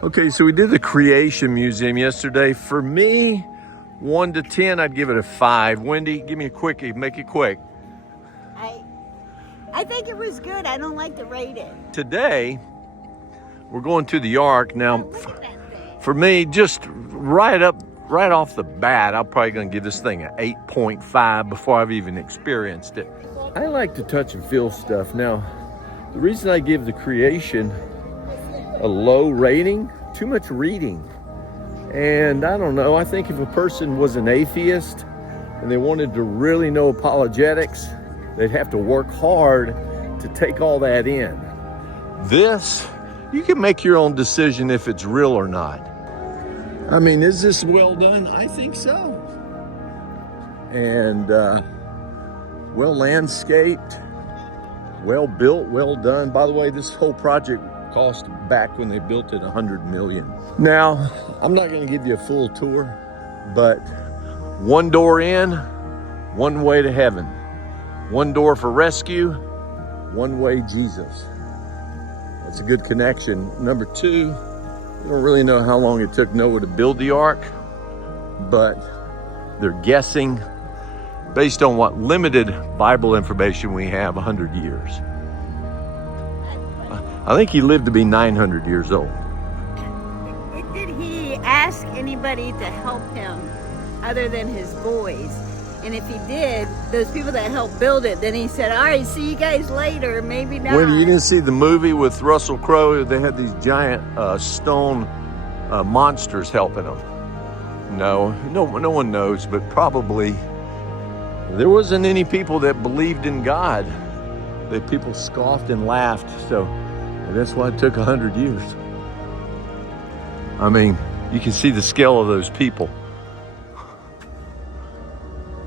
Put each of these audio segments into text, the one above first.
Okay, so we did the Creation Museum yesterday. For me, 1 to 10, I'd give it a 5. Wendy, give me a quickie, make it quick. I think it was good. I don't like to rate it. Today, we're going to the Ark. Now, Look at that thing. for me, just right off the bat, I'm probably gonna give this thing an 8.5 before I've even experienced it. I like to touch and feel stuff. Now, the reason I give the Creation a low rating, too much reading. And I don't know, I think if a person was an atheist and they wanted to really know apologetics, they'd have to work hard to take all that in. This, you can make your own decision if it's real or not. I mean, is this well done? I think so. And well landscaped, well built, well done. By the way, this whole project cost back when they built it $100 million. Now, I'm not going to give you a full tour, but one door in, one way to heaven. One door for rescue, one way Jesus. That's a good connection. Number 2, we don't really know how long it took Noah to build the ark, but they're guessing, based on what limited Bible information we have, 100 years. I think he lived to be 900 years old. Did he ask anybody to help him other than his boys? And if he did, those people that helped build it, then he said, all right, see you guys later, maybe not. Wendy, you didn't see the movie with Russell Crowe? They had these giant stone monsters helping them. No one knows, but probably there wasn't any people that believed in God. That people scoffed and laughed, so that's why it took 100 years. I mean, you can see the scale of those people.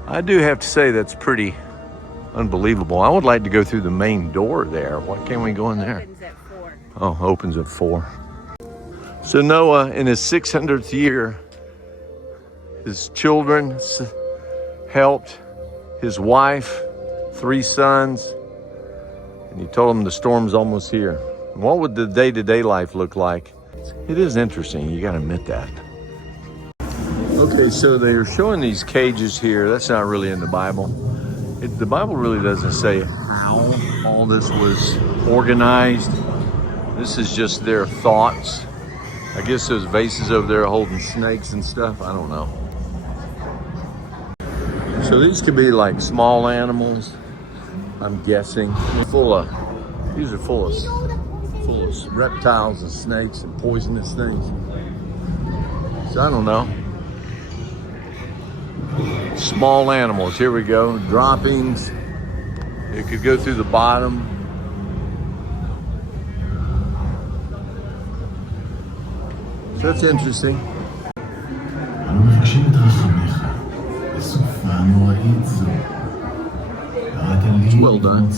I do have to say that's pretty unbelievable. I would like to go through the main door there. Why can't we go in there? Opens at 4. Oh, opens at 4. So Noah, in his 600th year, his children helped, his wife, 3 sons, and he told them the storm's almost here. What would the day-to-day life look like? It is interesting, you gotta admit that. Okay, so they're showing these cages here. That's not really in the Bible. The Bible really doesn't say how all this was organized. This is just their thoughts. I guess those vases over there holding snakes and stuff, I don't know. So these could be like small animals, I'm guessing. These are full of reptiles and snakes and poisonous things. So I don't know. Small animals, here we go, droppings. It could go through the bottom. So that's interesting. It's well done.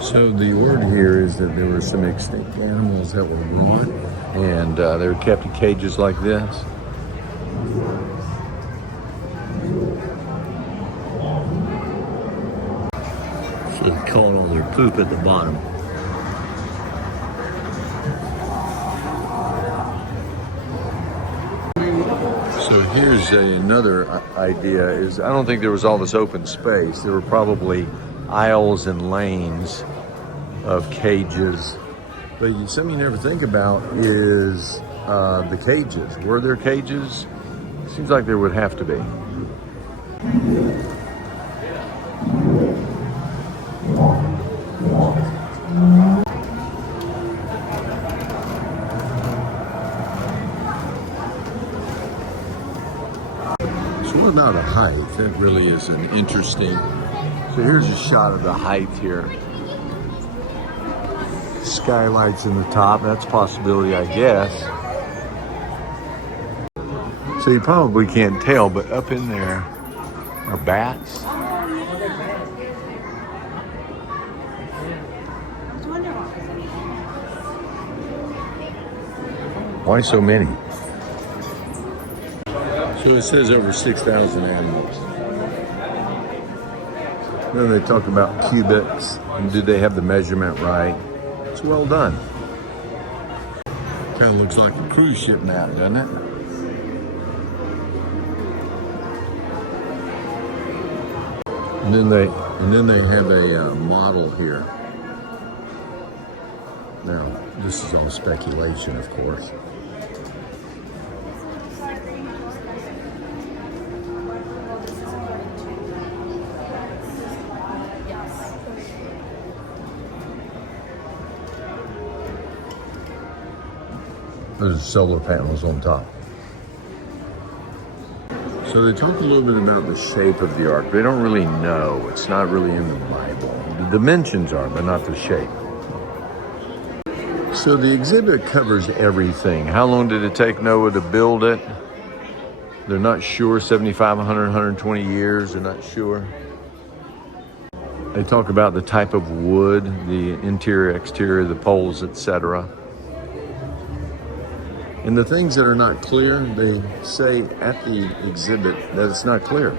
So the word here is that there were some extinct animals that were brought, and they were kept in cages like this. So they caught all their poop at the bottom. So here's another idea, is I don't think there was all this open space. There were probably aisles and lanes of cages. But something you never think about is the cages. Were there cages? Seems like there would have to be. So what about a height? That really is an interesting. So here's a shot of the height here. Skylights in the top, that's a possibility, I guess. So you probably can't tell, but up in there are bats. Why so many? So it says over 6,000 animals. Then they talk about cubits and do they have the measurement right? It's well done. Kind of looks like a cruise ship map, doesn't it? And then they have a model here. Now, this is all speculation, of course. There's solar panels on top. So they talk a little bit about the shape of the ark. They don't really know. It's not really in the Bible. The dimensions are, but not the shape. So the exhibit covers everything. How long did it take Noah to build it? They're not sure. 75, 100, 120 years. They're not sure. They talk about the type of wood, the interior, exterior, the poles, etc. And the things that are not clear, they say at the exhibit that it's not clear.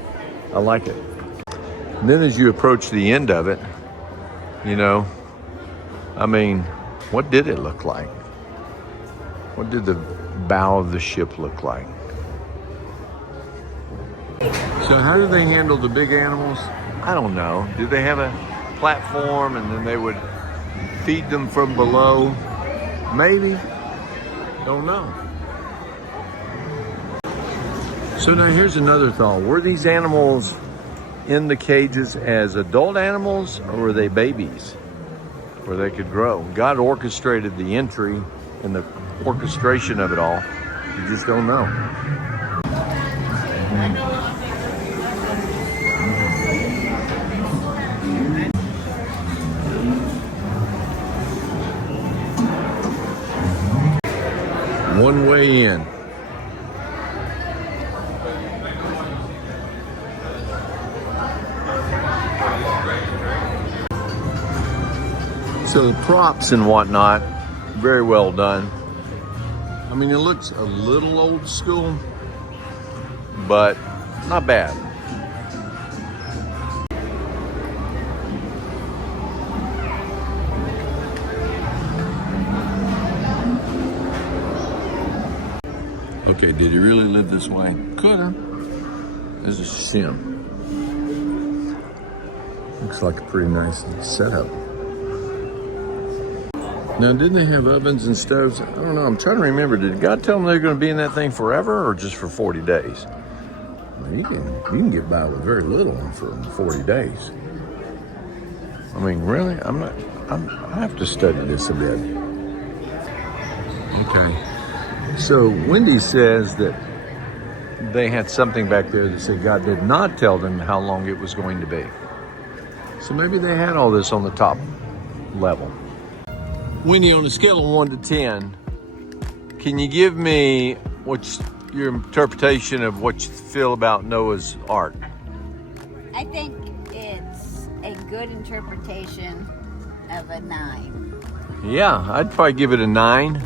I like it. And then as you approach the end of it, you know, I mean, what did it look like? What did the bow of the ship look like? So how do they handle the big animals? I don't know. Did they have a platform and then they would feed them from below? Maybe. Don't know. So now here's another thought. Were these animals in the cages as adult animals or were they babies where they could grow? God orchestrated the entry and the orchestration of it all. You just don't know. One way in. So the props and whatnot, very well done. I mean, it looks a little old school, but not bad. Okay, did he really live this way? Coulda. There's a shim. Looks like a pretty nice setup. Now, didn't they have ovens and stoves? I don't know. I'm trying to remember. Did God tell them they're going to be in that thing forever or just for 40 days? Well, you can get by with very little for 40 days. I mean, really? I have to study this a bit. Okay. So Wendy says that they had something back there that said God did not tell them how long it was going to be. So maybe they had all this on the top level. Wendy, on a scale of 1 to 10, can you give me what's your interpretation of what you feel about Noah's Ark? I think it's a good interpretation of a 9. Yeah, I'd probably give it a 9.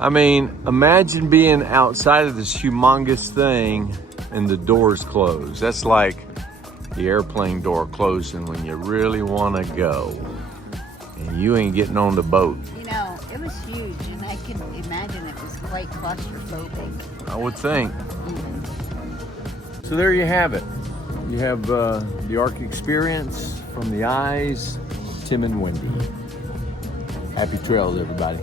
I mean, imagine being outside of this humongous thing and the doors closed. That's like the airplane door closing when you really want to go. And you ain't getting on the boat. You know, it was huge, and I can imagine it was quite claustrophobic. I would think. So there you have it. You have the Ark experience from the eyes of Tim and Wendy. Happy trails, everybody.